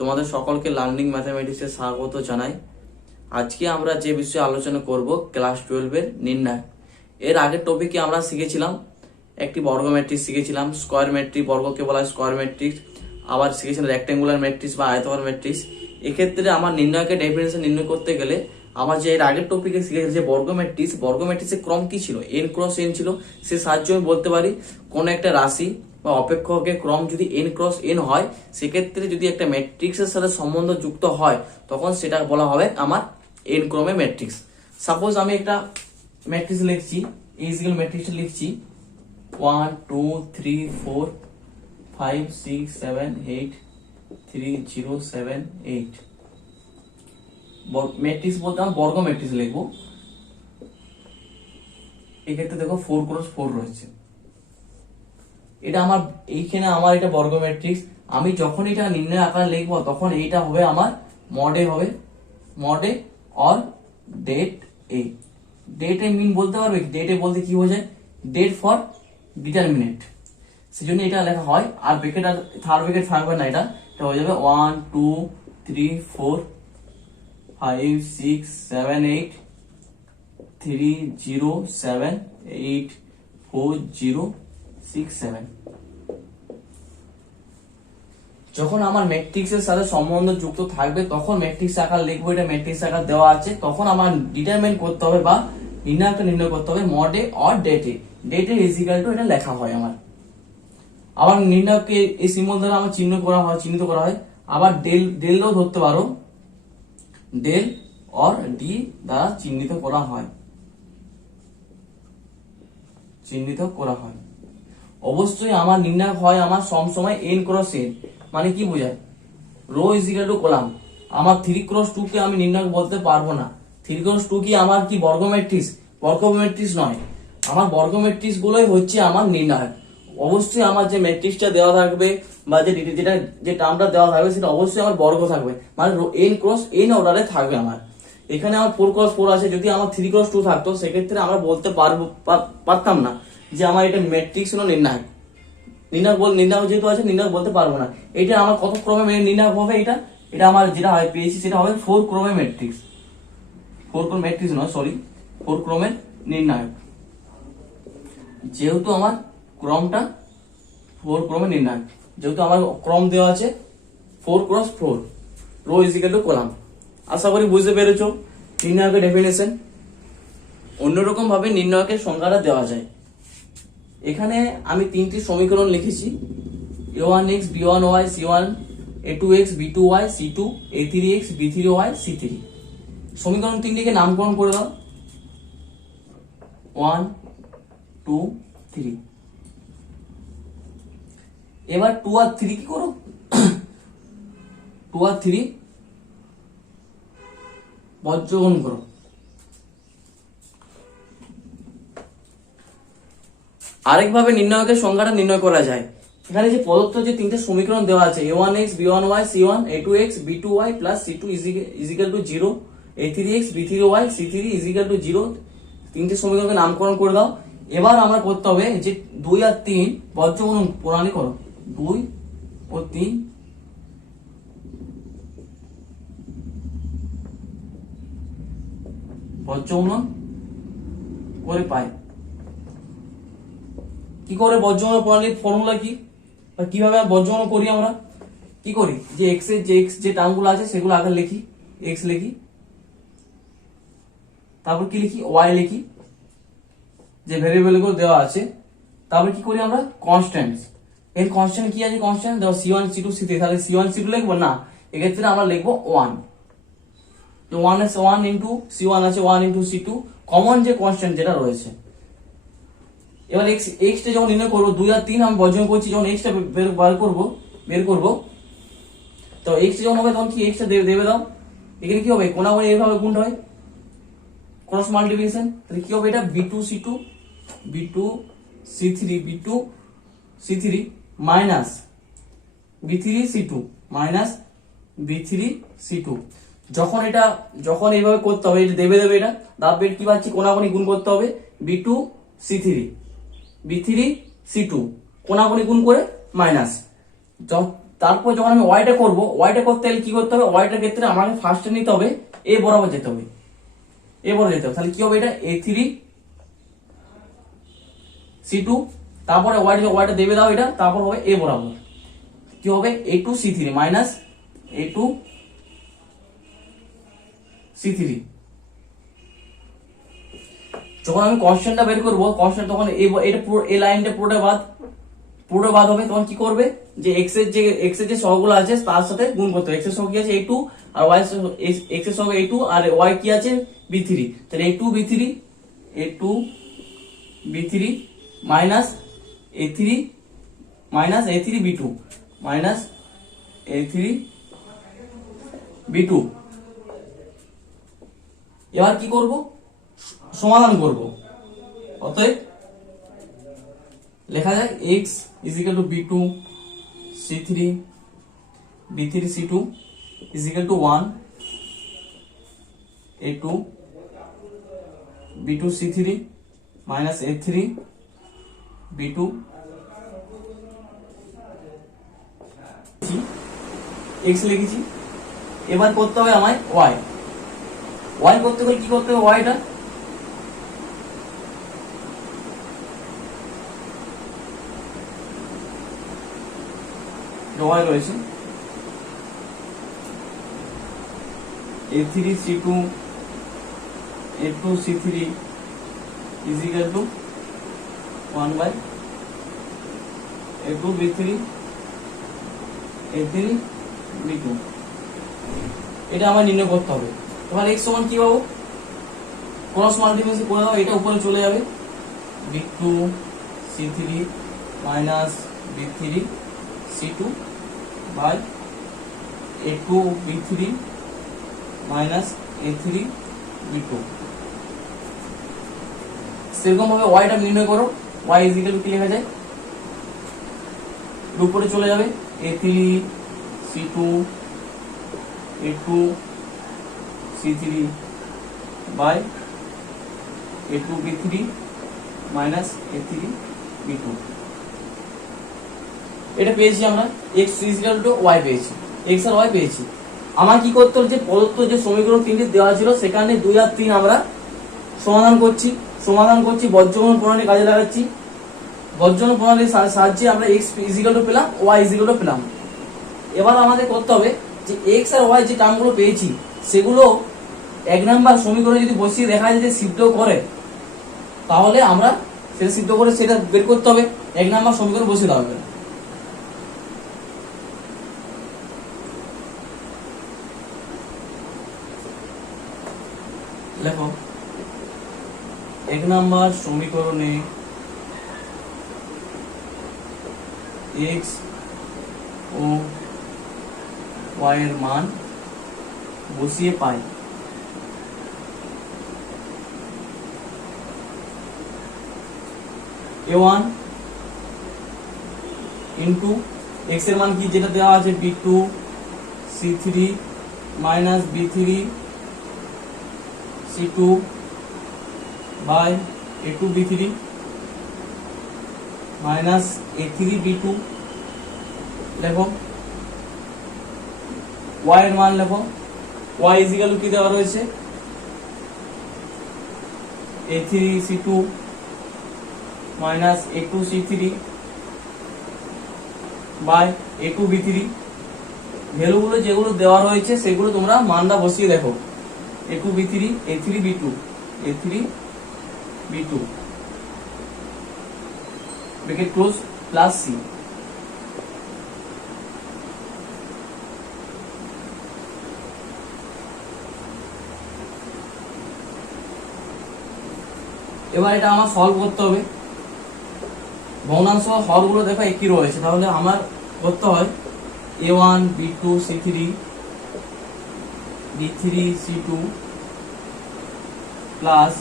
তোমাদের সকলকে লার্নিং ম্যাথামেটিক্সে স্বাগত জানাই। আজকে আমরা যে বিষয়ে আলোচনা করব ক্লাস 12 এর নির্ণয়। এর আগের টপিকে আমরা শিখেছিলাম একটি বর্গ ম্যাট্রিক্স শিখেছিলাম, স্কয়ার ম্যাট্রিক্স, বর্গকে বলা হয় স্কয়ার ম্যাট্রিক্স। আবার শিখেছিলাম রেক্ট্যাঙ্গুলার ম্যাট্রিক্স বা আয়তাকার ম্যাট্রিক্স। এক্ষেত্রে আমার নির্ণয়কে ডেফিনেশন নির্ণয় করতে গেলে আমার যে এর আগের টপিকে শিখেছি যে বর্গ ম্যাট্রিক্সের ক্রম কি ছিল, n ক্রস n ছিল। সে সাহায্যে আমি বলতে পারি কোন একটা রাশি বা অপেক্ষকের ক্রম যদি n ক্রস n হয়, সেক্ষেত্রে যদি একটা ম্যাট্রিক্সের সাথে সম্বন্ধ যুক্ত হয় তখন সেটা বলা হবে আমার n ক্রমে ম্যাট্রিক্স। সাপোজ আমি একটা ম্যাট্রিক্স লিখছি, ইজিক্যাল ম্যাট্রিক্সটা লিখছি 1 2 3 4 5 6 7 8 3 0 7 8। ম্যাট্রিক্স বলতে আমি বর্গ ম্যাট্রিক্স লিখবো। এক্ষেত্রে দেখো 4 ক্রস 4 রয়েছে। এটা আমার এইখানে আমার এটা বর্গ ম্যাট্রিক্স। আমি যখন এটা নির্ণয় আকারে লিখবো তখন এইটা হবে আমার মডে হবে, মডে অর ডেট এ। ডেট এ মিন বলতে পারবে, ডেট এ বলতে কি বোঝায়, ডেট ফর ডিটারমিনেন্ট, সেজন্য এটা লেখা হয়। আর ব্র্যাকেট আর থার্ড ব্র্যাকেট থাকবে না, এটা হয়ে যাবে 1 2 3 4 5 6 7 8 3 0 7 8 4 0 6 7। যখন আমার ম্যাট্রিক্সের সাথে সম্বন্ধ যুক্ত থাকবে তখন ম্যাট্রিক্স আকার লিখবো। এটা ম্যাট্রিক্স আকার দেওয়া আছে, তখন আমার ডিটারমিন করতে হবে বা নির্ণয় করতে হবে মডে অর ডেটে। ডেটে ইজিক্যাল টু এটা লেখা হয় আমার। আবার নির্ণয়কে এই সিম্বল দ্বারা আমার চিহ্নিত করা হয়। আবার ডেলও ধরতে পারো, ডেল অর ডি দ্বারা চিহ্নিত করা হয়। অবশ্যই আমার নির্ণয় হয় আমার সবসময় n ক্রস n, মানে কি বোঝায়, রো ইজিক্যাল টু কলাম। আমার 3 ক্রস 2 কে আমি নির্ণয় বলতে পারবো না। 3 ক্রস 2 কি আমার কি বর্গ ম্যাট্রিক্স নয়। আমার বর্গ ম্যাট্রিক্স গুলোই হচ্ছে আমার নির্ণয়। অবশ্যই আমার যে ম্যাট্রিক্সটা দেওয়া থাকবে বা যে টার্মটা দেওয়া থাকবে সেটা অবশ্যই আমার বর্গ থাকবে, মানে n ক্রস n অর্ডারে থাকবে আমার। এখানে আমার 4 ক্রস 4 আছে, যদি আমার 3 ক্রস 2 থাকতো সেক্ষেত্রে আমরা বলতে পারতাম না যে আমার এটা ম্যাট্রিক্স হলো নির্ণয় যেহেতু আছে নির্ণয় বলতে পারবো না। এটা আমার কত ক্রমে নির্ণয় হবে, এটা আমার যেটা হয় পেয়েছি সেটা হবে 4 ক্রমে ম্যাট্রিক্স। 4 ক্রমের নির্ণায়ক। যেহেতু আমার ক্রমটা 4 ক্রমে নির্ণায়ক, যেহেতু আমার ক্রম দেওয়া আছে 4 cross 4, row is equal to column. আশা করি বুঝতে পেরেছো নির্ণায়কের ডেফিনেশন। অন্যরকম ভাবে নির্ণায়কের সংজ্ঞাটা দেওয়া যায়। এখানে আমি 3টি সমীকরণ লিখেছি, a1x b1y c1, a2x b2y c2, a3x b3y c3। সমীকরণ 3টিকে নামকরণ করে দাও 1 2 3। এবার 2 আর 3 কি করো 2 আর 3 বজ্রগ্রহণ করো। আরেকভাবে নির্ণায়কের সংজ্ঞাটা নির্ণয় করা যায়। এখানে যে প্রদত্ত যে 3টে সমীকরণ দেওয়া আছে a1x b1y c1, a2x b2y plus c2 equal to 0, a3x b3y c3 equal to 0। 3টে সমীকরণকে নামকরণ করে দাও। এবার আমরা করতে হবে যে 2 আর 3 বজ্রগুণন প্রণালী করো। 2 ও 3 বজ্রগুণন করে পাই। কি করে বজ্রগুণন প্রণালীর ফর্মুলা কি বা কিভাবে বজ্রগুণন করি, আমরা কি করি যে x যে টার্মগুলো আছে সেগুলো আগে লিখি, x লিখি, তারপর কি লিখি y লিখি, যে ভেরিয়েবল গুলো দেওয়া আছে। তারপর কি করি আমরা কনস্ট্যান্টস। এর কনস্ট্যান্ট কি আছে, কনস্ট্যান্ট দাও c1 c2 c3, তাহলে c1 c2 লিখবো না, এক্ষেত্রে আমরা লিখবো 1। তো 1 আছে 1 ইনটু c1 আছে 1 ইনটু c2, কমন যে কনস্ট্যান্ট যেটা রয়েছে। এবার x টা যখন নির্ণয় করবো 2 আর 3 আমি বজ্রগুণন করছি, যখন x টা বের করব তো x টা যখন হবে তখন কি x টা দেবে দাও। এখানে কি হবে, কোনাকুনি এইভাবে গুণ হয়, ক্রস মাল্টিপ্লিকেশন। তাহলে কি হবে, এটা b2 c3 minus b3 c2 যখন এইভাবে করতে হবে, এটা দেবে এটা দাববে কি পাচ্ছি, কোনাকুনি গুণ করতে হবে b2 c3 কোনাকুনি গুণ করে মাইনাস তারপর যখন আমি ওয়াইটা করবো, ওয়াইটা করতে গেলে কি করতে হবে, ওয়াইটার ক্ষেত্রে আমাকে ফার্স্টে নিতে হবে এ বরাবর যেতে হবে, এ বরাবর যেতে হবে। তাহলে কি হবে, এটা A3C2, তারপরে ওয়াইটা দেবে দাও এটা, তারপর হবে এ বরাবর কি হবে A2C3 মাইনাস A2C3। যখন আমি কনস্ট্যান্টটা বের করবো, কনস্ট্যান্ট তখন এটা পুরো এই লাইনটা পুরোটা বাদ হবে। তখন কি করবে, যে এক্স এর যে সহগুলো আছে তার সাথে গুণ করতে হবে। এক্স এর সহগ কি আছে A2, আর ওয়াই এক্স এর সহগ A2, আর ওয়াই কি আছে B3। তাহলে A2B3 minus A3B2 minus A3B2। এবার কি করব, সমাধান করব। অতএব লেখা যায় x equal to B2C3 B3C2 equal to 1 A2 B2C3 minus A3B2। x লিখেছি। এবার করতে হবে আমায় y করতে গেলে কি করতে হবে, yটা y রয়েছে A3C2 A2C3 is equal to 1 by A2B3 A3B2। এটা আমার নির্ণয় করতে হবে। এবার x সমান কি পাবো, ক্রস মাল্টিপ্লিকেশন করে দাও, এটা উপরে চলে যাবে B2C3 minus B3C2 by A2B3 minus A3B2। সেরকম ভাবে ওয়াইটা নির্ণয় করো। ওয়াই ইজিক্যাল টু কি লেখা যায়, উপরে চলে যাবে A3C2 A2C3 by A2B3 minus A3B2। এটা পেয়েছি আমরা, x ইকুয়াল টু y পেয়েছি, x আর y পেয়েছি। আমার কি করতে হচ্ছে, প্রদত্ত যে সমীকরণ তিনটি দেওয়া ছিল সেখানে 2 আর 3 আমরা সমাধান করছি বজ্রঘন প্রণালী কাজে লাগাচ্ছি। বজ্রঘন প্রণালীর সাহায্যে আমরা x ইকুয়াল টু পেলাম, y ইকুয়াল টু পেলাম। এবার আমাদের করতে হবে যে x আর y যে টার্মগুলো পেয়েছি সেগুলো 1 নাম্বার সমীকরণে যদি বসিয়ে দেখা যায় যে সিদ্ধ করে, তাহলে আমরা সেটা সিদ্ধ করে সেটা বের করতে হবে, 1 নাম্বার সমীকরণ বসিয়ে দেওয়া হবে। লেখো 1 নাম্বার সমীকরণে x ও y এর মান বসিয়ে পাই। A1 ইন্টু x এর মান কি, যেটা দেওয়া আছে B2C3 minus B3C2 by A2B3 minus A3B2। লেখো y এর মান লেখো, y ইজিক্যাল টু কি দেওয়া রয়েছে A3C2 minus A2C3 by A2B3। ভ্যালুগুলো যেগুলো দেওয়া রয়েছে সেগুলো তোমরা মানটা বসিয়ে দেখো, A2B3 A3B2 bracket close plus c। এবার এটা আমার সলভ করতে হবে। ভগ্নাংশ হরগুলো দেখো একই রয়েছে, তাহলে আমার করতে হয় A1 B2C3 B3C2 plus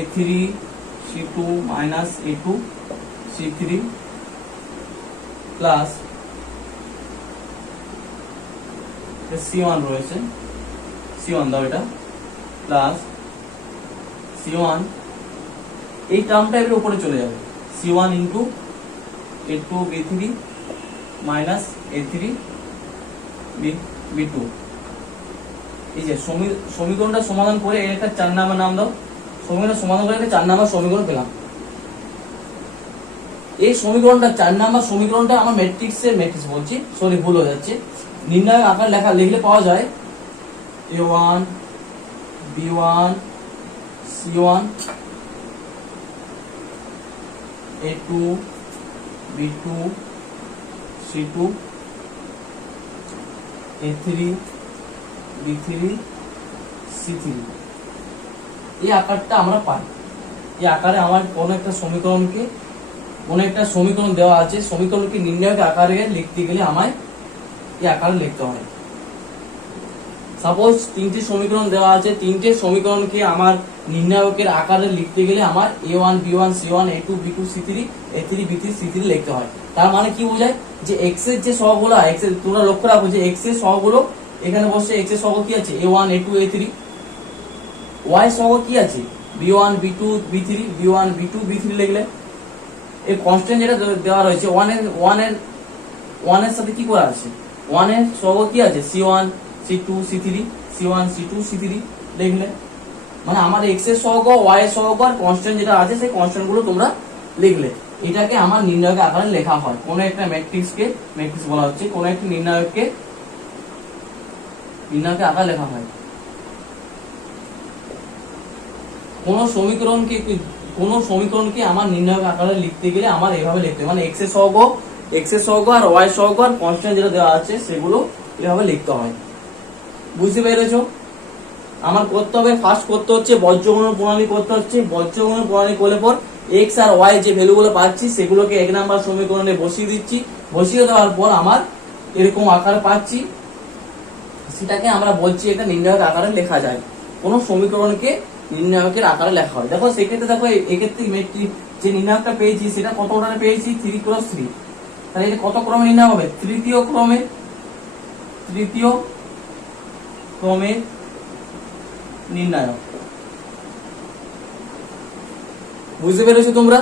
A3C2 minus A2C3 plus C1 রয়েছে, C1 দাও এটা, প্লাস C1 এই টার্মটা এর উপরে চলে যাবে, C1 into A2 B3 minus A3 B2। এই যে সমীকরণটা সমাধান করে এর একটা 4 নাম্বার নাম দাও। সমীকরণটা সমাধান করে একটা 4 নাম্বার সমীকরণ পেলাম। এই সমীকরণটা 4 নাম্বার সমীকরণটা আমার ম্যাট্রিক্স বলছি, সরি ভুল হয়ে যাচ্ছে, নির্ণায়ক আকার লিখলে পাওয়া যায় A1 B1 C1 A2 B2 C2 A3 B3 C3। এই আকারটা আমরা পাই। এই আকারে আমার কোনো একটা সমীকরণ দেওয়া আছে, সমীকরণকে নির্ণায়ক আকারে লিখতে গেলে আমায় এই আকারে লিখতে হয়। সাপোজ 3টে সমীকরণ দেওয়া আছে, 3টে সমীকরণকে আমার নির্ণায়কের আকারে লিখতে গেলে আমার A1 B1 C1 A2 B2 C3 A3 B3 C3 লিখতে হয়। তার মানে কি বোঝায় যে x এর যে সহগগুলো তোমরা লক্ষ্য রাখো যে x এর সহগগুলো এখানে বসে, x এর সহগ কি আছে A1 A2 A3, y সহগ কি আছে B1 B2 B3 B1 B2 B3 লিখলে এই কনস্ট্যান্ট যেটা দেওয়া রয়েছে 1 এর সাথে কি করা আছে, 1 এর সহগ কি আছে C1 C2 C3 C1 C2 C3 লিখলে, মানে আমার x এর সহগ y এর সহগ আর কনস্ট্যান্ট যেটা আছে সেই কনস্ট্যান্ট গুলো তোমরা লিখলে, এটাকে আমার নির্ণায়ক আকারে লেখা হয়। কোন একটা ম্যাট্রিক্স বলা হচ্ছে, কোন একটা নির্ণায়ককে নির্ণায়কের আকারে লেখা হয়। কোন সমীকরণকে আমার নির্ণায়ক আকারে লিখতে গেলে আমার এইভাবে লিখতে হয়, মানে x এর সহগ আর y সহগ আর কনস্ট্যান্ট যেটা দেওয়া আছে সেগুলো এভাবে লিখতে হয়। বুঝতে পেরেছো? আমার করতে হবে, ফার্স্ট করতে হচ্ছে বজ্রগুণন প্রণালী করতে হচ্ছে। বজ্রগুণন প্রণালী করলে পর x আর y যে ভ্যালুগুলো পাচ্ছি সেগুলোকে 1 নাম্বার সমীকরণে বসিয়ে দিচ্ছি। বসিয়ে দেওয়ার পর আমার এরকম আকার পাচ্ছি, সেটাকে আমরা বলছি এটা নির্ণায়ক আকারে লেখা যায়। কোন সমীকরণকে নির্ণায়কের আকারে লেখা হয়। দেখো সেক্ষেত্রে দেখো এক্ষেত্রে যে নির্ণায়কটা পেয়েছি সেটা কত অর্ডারে পেয়েছি 3x3, তাহলে এটা কত ক্রমে নির্ণয় হবে, তৃতীয় ক্রমে নির্ণায়ক। বুঝতে পেরেছো তোমরা?